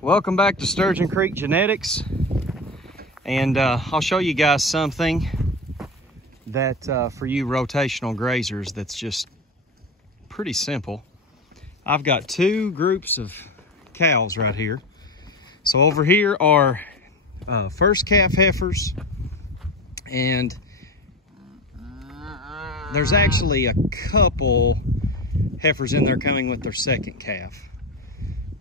Welcome back to Sturgeon Creek Genetics, and I'll show you guys something that for you rotational grazers that's just pretty simple. I've got two groups of cows right here. So over here are first calf heifers, and there's actually a couple heifers in there coming with their second calf.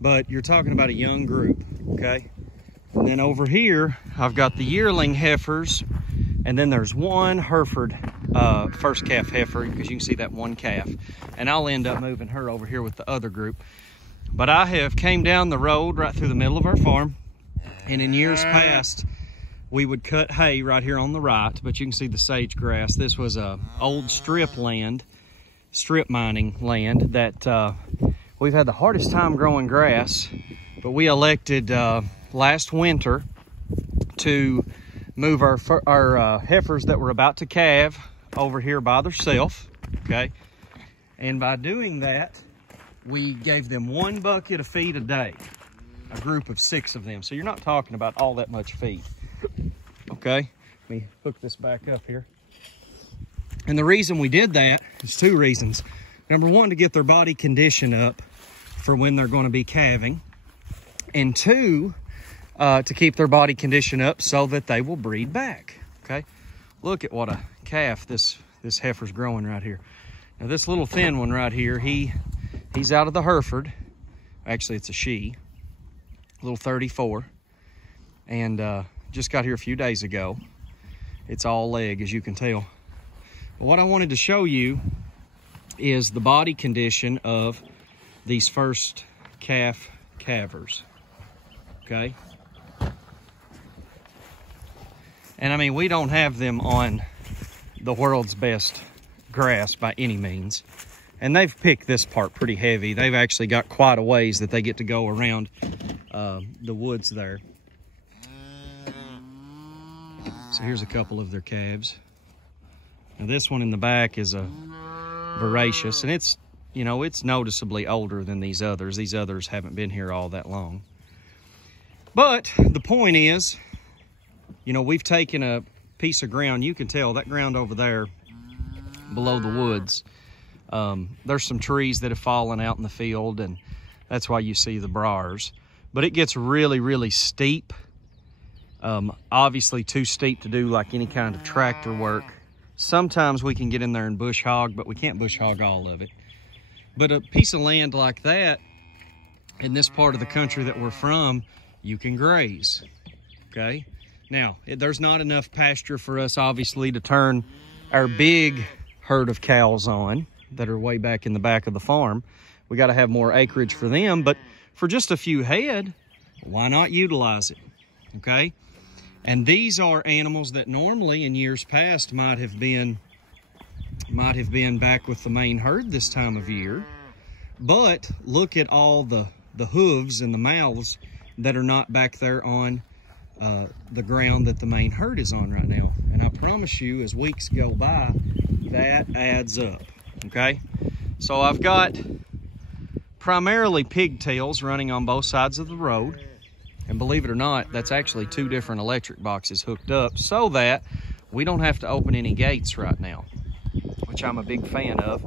But you're talking about a young group, okay? And then over here, I've got the yearling heifers, and then there's one Hereford first calf heifer, because you can see that one calf. And I'll end up moving her over here with the other group. But I have came down the road right through the middle of our farm, and in years past, we would cut hay right here on the right, but you can see the sage grass. This was a old strip mining land that we've had the hardest time growing grass, but we elected last winter to move our heifers that were about to calve over here by themselves, okay? And by doing that, we gave them 1 bucket of feed a day, a group of 6 of them. So you're not talking about all that much feed, okay? Let me hook this back up here. And the reason we did that is 2 reasons. Number 1, to get their body condition up for when they're going to be calving, and 2, to keep their body condition up so that they will breed back. Okay, look at what a calf this heifer's growing right here. Now this little thin one right here, he's out of the Hereford. Actually, it's a she, little 34, and just got here a few days ago. It's all leg, as you can tell. But what I wanted to show you is the body condition of these first calf calvers, okay? And I mean, we don't have them on the world's best grass by any means. And they've picked this part pretty heavy. They've actually got quite a ways that they get to go around the woods there. So here's a couple of their calves. Now this one in the back is a voracious, and it's, you know, it's noticeably older than these others. These others haven't been here all that long. But the point is, you know, we've taken a piece of ground. You can tell that ground over there below the woods. There's some trees that have fallen out in the field, and that's why you see the briars. But it gets really, really steep. Obviously too steep to do like any kind of tractor work. Sometimes we can get in there and bush hog, but we can't bush hog all of it. But a piece of land like that, in this part of the country that we're from, you can graze, okay? Now, there's not enough pasture for us, obviously, to turn our big herd of cows on that are way back in the back of the farm. We got to have more acreage for them, but for just a few head, why not utilize it, okay? And these are animals that normally in years past might have been back with the main herd this time of year, but look at all the hooves and the mouths that are not back there on the ground that the main herd is on right now. And I promise you, as weeks go by, that adds up, okay? So I've got primarily pigtails running on both sides of the road. And believe it or not, that's actually 2 different electric boxes hooked up so that we don't have to open any gates right now, which I'm a big fan of.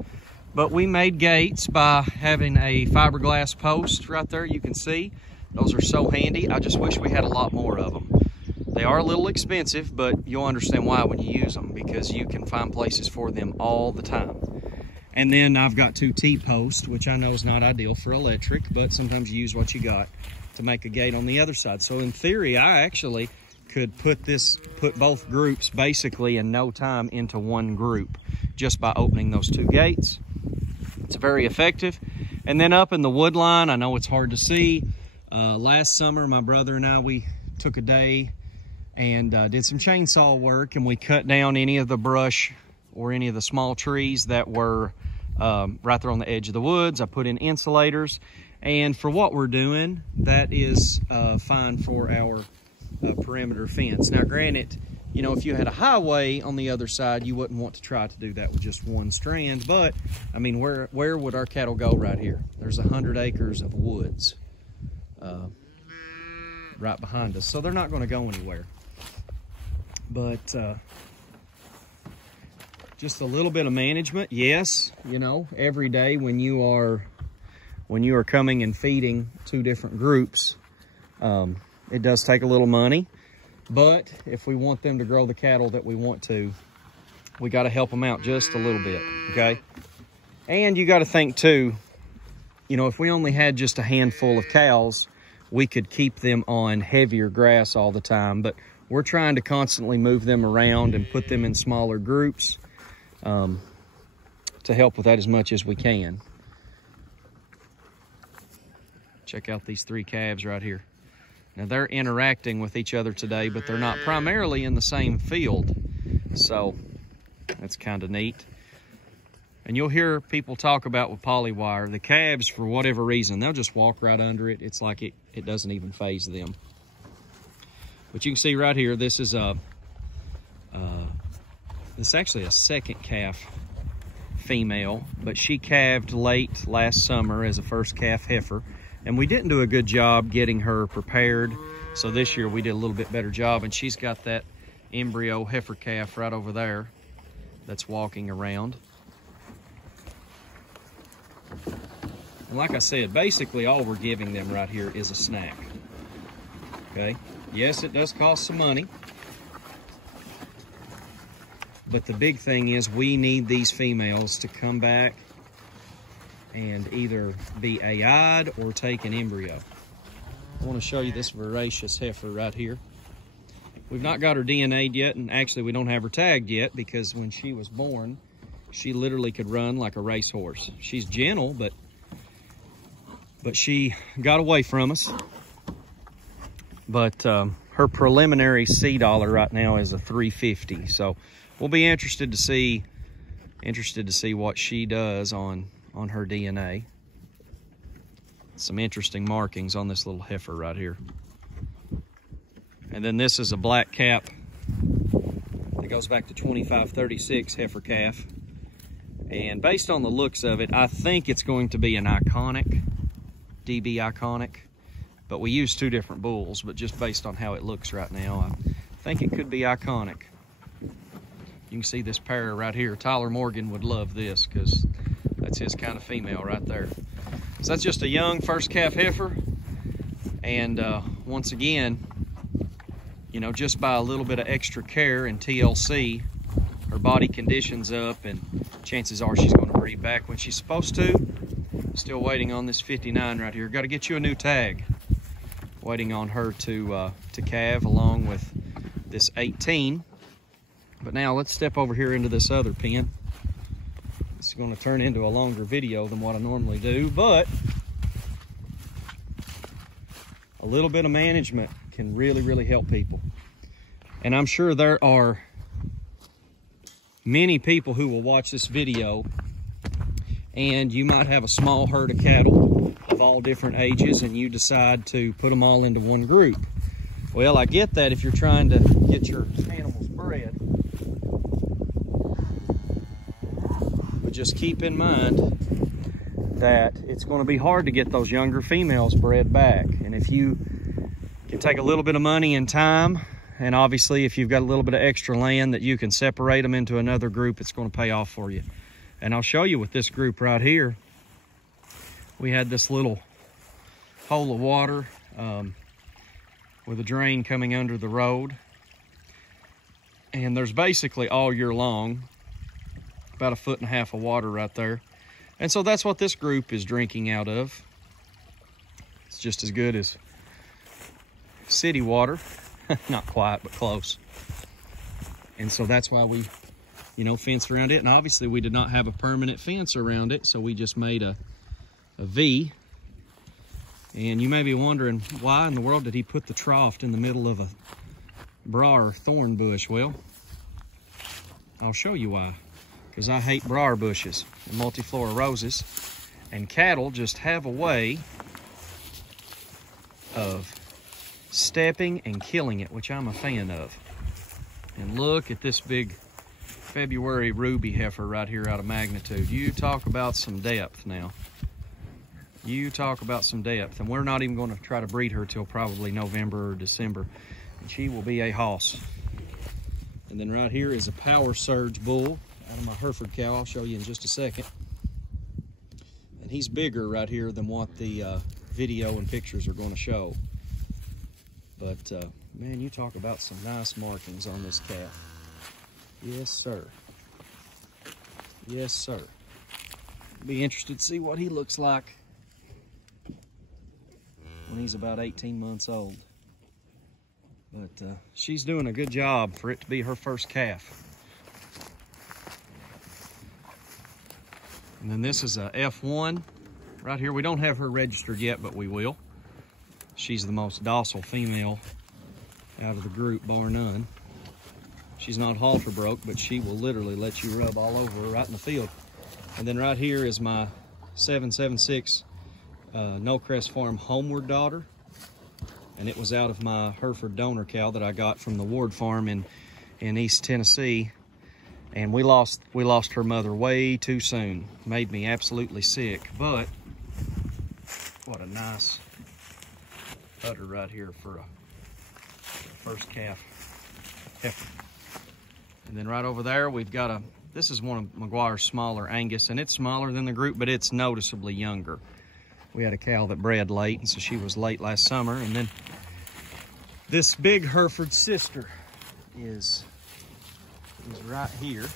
But we made gates by having a fiberglass post right there. You can see those are so handy. I just wish we had a lot more of them. They are a little expensive, but you'll understand why when you use them, because you can find places for them all the time. And then I've got 2 T-posts, which I know is not ideal for electric, but sometimes you use what you got to make a gate on the other side. So in theory, I actually could put both groups basically in no time into one group just by opening those 2 gates. It's very effective. And then up in the wood line, I know it's hard to see. Last summer, my brother and I, we took a day and did some chainsaw work, and we cut down any of the brush or any of the small trees that were right there on the edge of the woods. I put in insulators. And for what we're doing, that is fine for our perimeter fence. Now, granted, you know, if you had a highway on the other side, you wouldn't want to try to do that with just 1 strand. But, I mean, where would our cattle go right here? There's 100 acres of woods. right behind us. So they're not going to go anywhere. But just a little bit of management. Yes, you know, every day when you are coming and feeding two different groups, it does take a little money. But if we want them to grow the cattle that we want to, we got to help them out just a little bit, okay? And you got to think too, you know, if we only had just a handful of cows, we could keep them on heavier grass all the time. But we're trying to constantly move them around and put them in smaller groups to help with that as much as we can. Check out these 3 calves right here. Now they're interacting with each other today, but they're not primarily in the same field. So that's kind of neat. And you'll hear people talk about with polywire, the calves, for whatever reason, they'll just walk right under it. It's like it doesn't even faze them. But you can see right here, this is this is actually a second calf female, but she calved late last summer as a first calf heifer. And we didn't do a good job getting her prepared. So this year we did a little bit better job, and she's got that embryo heifer calf right over there that's walking around. And like I said, basically all we're giving them right here is a snack. Okay, yes, it does cost some money. But the big thing is we need these females to come back and either be AI'd or take an embryo. I want to show you this voracious heifer right here. We've not got her DNA'd yet, and actually we don't have her tagged yet because when she was born, she literally could run like a racehorse. She's gentle, but she got away from us. But her preliminary C dollar right now is a $350. So we'll be interested to see what she does on her DNA. Some interesting markings on this little heifer right here. And then this is a black cap that goes back to 2536 heifer calf. And based on the looks of it, I think it's going to be an Iconic, DB Iconic. But we use 2 different bulls, but just based on how it looks right now, I think it could be Iconic. You can see this pair right here. Tyler Morgan would love this because that's his kind of female right there. So that's just a young first calf heifer. And once again, you know, just by a little bit of extra care and TLC, her body conditions up and chances are she's going to breed back when she's supposed to. Still waiting on this 59 right here. Got to get you a new tag. Waiting on her to calve along with this 18. But now let's step over here into this other pen. It's going to turn into a longer video than what I normally do, but a little bit of management can really, really help people. And I'm sure there are many people who will watch this video, and you might have a small herd of cattle of all different ages and you decide to put them all into one group. Well, I get that if you're trying to get your animals bred. But just keep in mind that it's going to be hard to get those younger females bred back. And if you can take a little bit of money and time, and obviously if you've got a little bit of extra land that you can separate them into another group, it's going to pay off for you. And I'll show you with this group right here. We had this little hole of water with a drain coming under the road. And there's basically all year long about 1.5 feet of water right there. And so that's what this group is drinking out of. It's just as good as city water. Not quite, but close. And so that's why we, you know, fenced around it. And obviously we did not have a permanent fence around it, so we just made a V. And you may be wondering, why in the world did he put the trough in the middle of a briar thorn bush? Well, I'll show you why. Because I hate briar bushes and multiflora roses. And cattle just have a way of stepping and killing it, which I'm a fan of. And look at this big February ruby heifer right here out of Magnitude. You talk about some depth now. You talk about some depth. And we're not even going to try to breed her till probably November or December. And she will be a hoss. And then right here is a Power Surge bull out of my Hereford cow. I'll show you in just a second. And he's bigger right here than what the video and pictures are going to show. But man, you talk about some nice markings on this calf. Yes, sir. Yes, sir. Be interested to see what he looks like when he's about 18 months old. But she's doing a good job for it to be her first calf. And then this is a F1 right here. We don't have her registered yet, but we will. She's the most docile female out of the group, bar none. She's not halter broke, but she will literally let you rub all over her right in the field. And then right here is my 776 No Crest Farm Homeward daughter. And it was out of my Hereford donor cow that I got from the Ward Farm in East Tennessee. And we lost her mother way too soon. Made me absolutely sick. But what a nice udder right here for a first calf heifer. And then right over there we've got this is one of McGuire's smaller Angus, and it's smaller than the group, but it's noticeably younger. We had a cow that bred late, and so she was late last summer. And then this big Hereford sister is right here.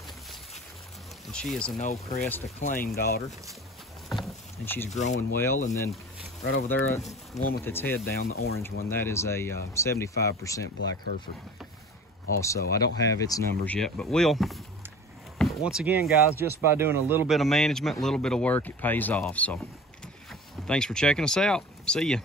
And she is a No Crest Acclaim daughter. And she's growing well. And then right over there, one with its head down, the orange one, that is a 75% black Hereford also. I don't have its numbers yet, but will. But once again, guys, just by doing a little bit of management, a little bit of work, it pays off. So thanks for checking us out. See ya.